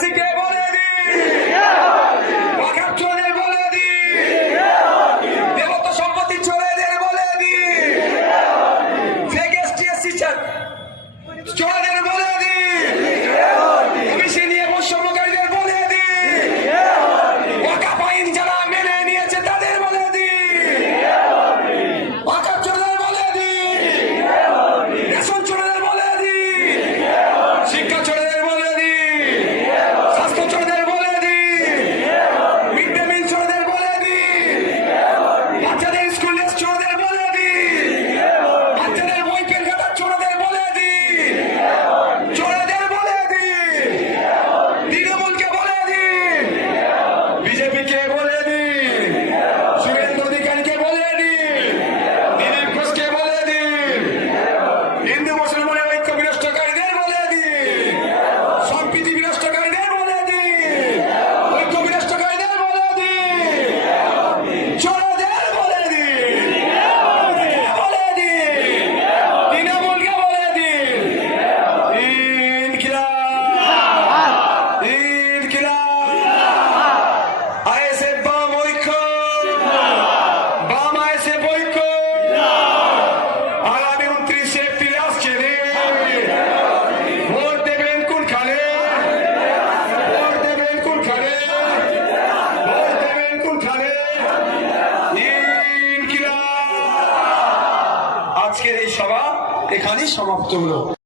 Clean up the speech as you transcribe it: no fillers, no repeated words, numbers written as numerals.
টিএমসিকে বলে দিই, ওয়াকফ চোরদের বলে দিই, দেবত্ব সম্পত্তি চোরদের বলে দিই, ফেক এসটিএসসি চোরদের বলে দিই, ওবিসি নিয়ে বৈষম্যকারীদের বলে দিই, ওয়াকফ আইন যারা মেনে নিয়েছে তাদের বলে দিই, ওয়াকফ চোরদের বলে দিই, রেশন চোরদের বলে দিই, শিক্ষা চোরদের বলে দিই, স্বাস্থ্য চোরদের বলে দিই, মিড ডে মিল চোরদের বলে দিই, বাচ্চাদের স্কুল ড্রেস চোরদের বলে দিই, বাচ্চাদের বই পেন খাতা চোরদের বলে দিই, চোরদের বলে দিই, তৃণমূলকে বলে দিই, বিজেপিকে বলে দিই, শুভেন্দু অধিকারীকে বলে দিই, দিলীপ ঘোষকে বলে দিই, হিন্দু মুসলমানের ঐক্য বিনষ্টকারীদের বলে দিই, সম্প্রীতি বিনষ্টকারীদের বলে দিই, ঐক্য বিনষ্টকারীদের বলে দিই, চোরদের বলে দিই, বলে দিই, তৃণমূলকে বলে দিই, ইনকিলাব, ইনকিলাব, আইএসএফ বাম ঐক্য, বাম আইএসএফ ঐক্য, আগামী 29 এপ্রিল আসছে রে, ভোট দেবেন কোনখানে, ভোট দেবেন কোনখানে, ভোট দেবেন কোনখানে, ইনকিলাব। আজকের এই সভা এখানেই সমাপ্ত হলো।